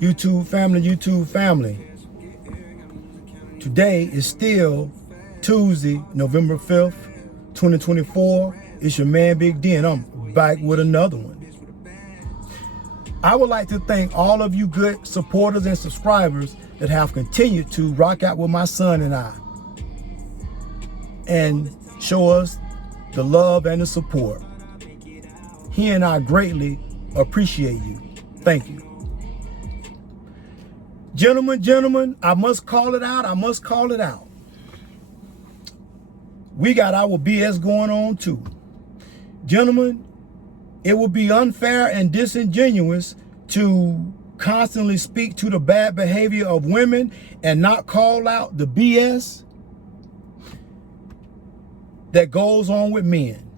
YouTube family. Today is still Tuesday, November 5th, 2024. It's your man, Big D, and I'm back with another one. I would like to thank all of you good supporters and subscribers that have continued to rock out with my son and I and show us the love and the support. He and I greatly appreciate you. Thank you. Gentlemen, I must call it out. We got our BS going on too. Gentlemen, it would be unfair and disingenuous to constantly speak to the bad behavior of women and not call out the BS that goes on with men.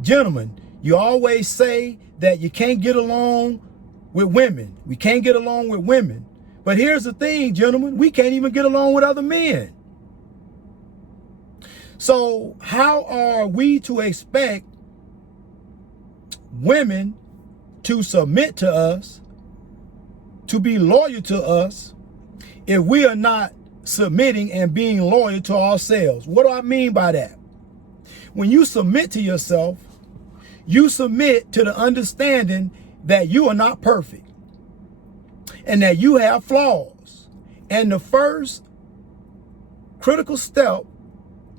Gentlemen, you always say that you can't get along with women. We can't get along with women. But here's the thing, gentlemen, we can't even get along with other men. So how are we to expect women to submit to us, to be loyal to us, if we are not submitting and being loyal to ourselves? What do I mean by that? When you submit to yourself, you submit to the understanding that you are not perfect and that you have flaws. And the first critical step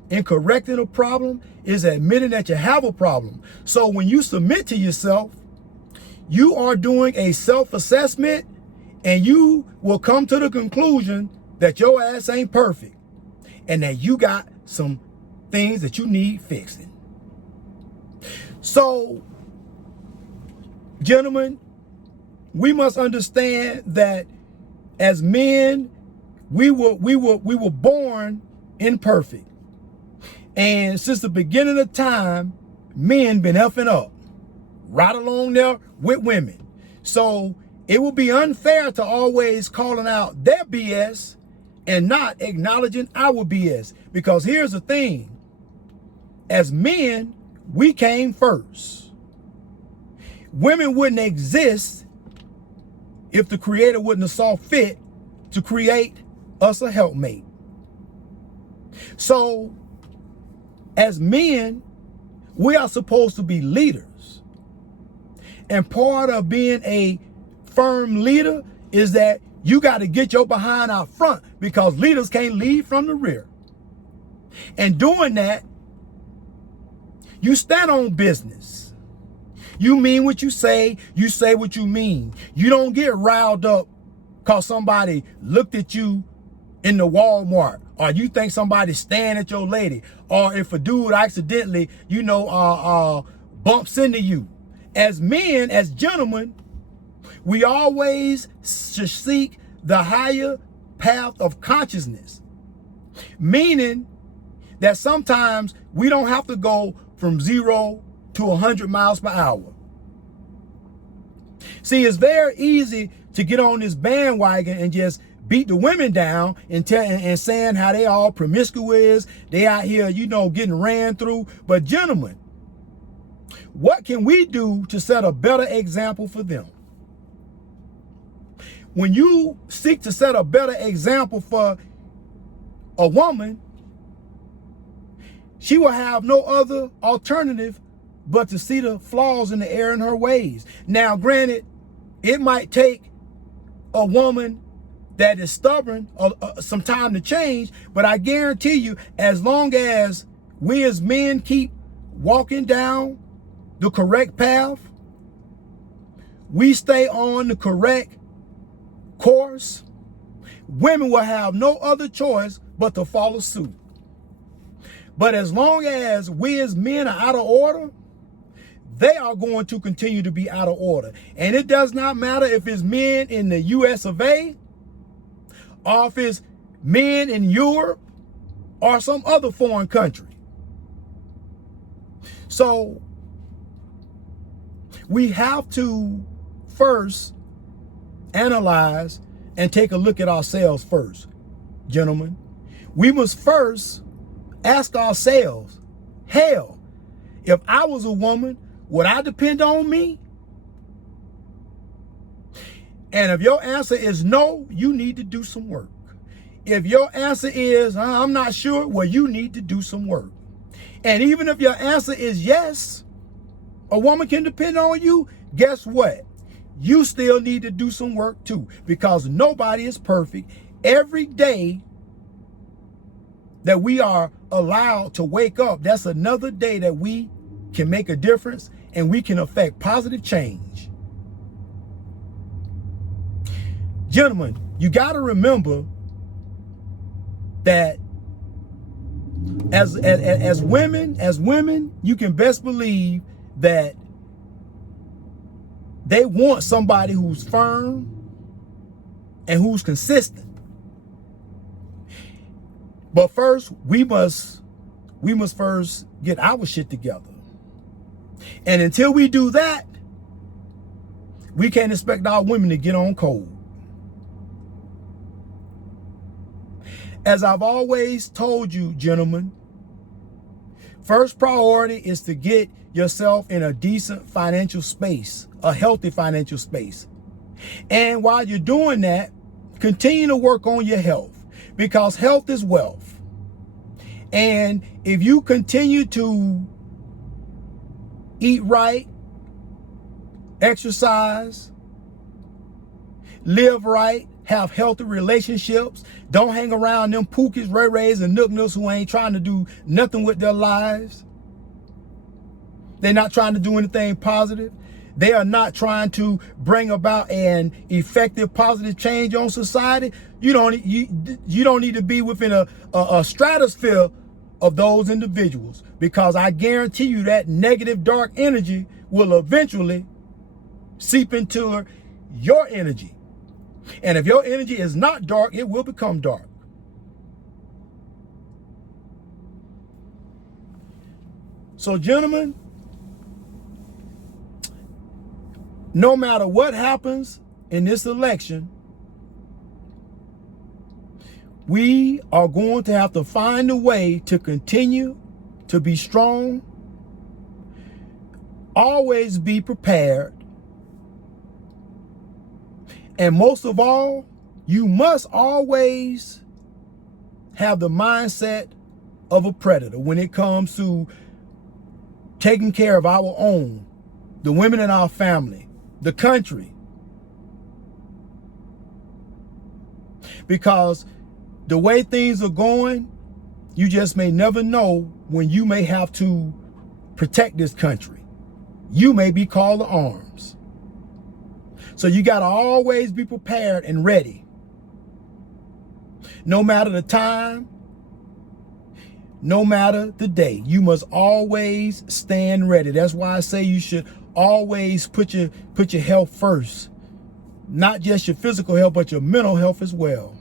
in correcting a problem is admitting that you have a problem. So when you submit to yourself, you are doing a self-assessment and you will come to the conclusion that your ass ain't perfect and that you got some things that you need fixing. So, gentlemen, we must understand that as men, we were born imperfect. And since the beginning of time, men been effing up right along there with women. So it will be unfair to always calling out their BS and not acknowledging our BS. Because here's the thing, as men, we came first. Women wouldn't exist if the Creator wouldn't have saw fit to create us a helpmate. So as men, we are supposed to be leaders. And part of being a firm leader is that you got to get your behind out front, because leaders can't lead from the rear. And doing that, you stand on business. You mean what you say what you mean. You don't get riled up because somebody looked at you in the Walmart, or you think somebody's staring at your lady, or if a dude accidentally, bumps into you. As men, as gentlemen, we always should seek the higher path of consciousness, meaning that sometimes we don't have to go from 0 to 100 miles per hour. See, it's very easy to get on this bandwagon and just beat the women down and saying how they all promiscuous, they out here, getting ran through. But gentlemen, what can we do to set a better example for them? When you seek to set a better example for a woman, she will have no other alternative but to see the flaws in the error in her ways. Now, granted, it might take a woman that is stubborn some time to change, but I guarantee you, as long as we as men keep walking down the correct path, we stay on the correct course, women will have no other choice but to follow suit. But as long as we as men are out of order, they are going to continue to be out of order. And it does not matter if it's men in the US of A, or if it's men in Europe, or some other foreign country. So we have to first analyze and take a look at ourselves first, gentlemen. We must first ask ourselves, hell, if I was a woman, would I depend on me? And if your answer is no, you need to do some work. If your answer is, I'm not sure, well, you need to do some work. And even if your answer is yes, a woman can depend on you, guess what? You still need to do some work too, because nobody is perfect. Every day that we are allowed to wake up, that's another day that we can make a difference and we can affect positive change. Gentlemen, you got to remember that as women, you can best believe that they want somebody who's firm and who's consistent. But first, we must first get our shit together. And until we do that, we can't expect our women to get on cold. As I've always told you, gentlemen, first priority is to get yourself in a decent financial space, a healthy financial space. And while you're doing that, continue to work on your health, because health is wealth. And if you continue to eat right, exercise, live right, have healthy relationships, don't hang around them pookies, ray-rays, and nook-nooks who ain't trying to do nothing with their lives. They're not trying to do anything positive. They are not trying to bring about an effective positive change on society. You don't need to be within a stratosphere of those individuals, because I guarantee you that negative dark energy will eventually seep into your energy. And if your energy is not dark, it will become dark. So, gentlemen, no matter what happens in this election, we are going to have to find a way to continue to be strong, always be prepared, and most of all, you must always have the mindset of a predator when it comes to taking care of our own, the women in our family, the country. Because the way things are going, you just may never know when you may have to protect this country. You may be called to arms. So you got to always be prepared and ready. No matter the time, no matter the day, you must always stand ready. That's why I say you should always put your health first. Not just your physical health, but your mental health as well.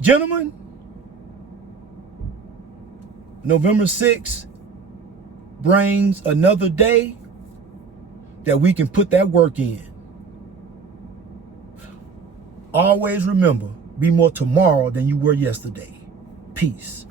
Gentlemen, November 6th brings another day that we can put that work in. Always remember, be more tomorrow than you were yesterday. Peace.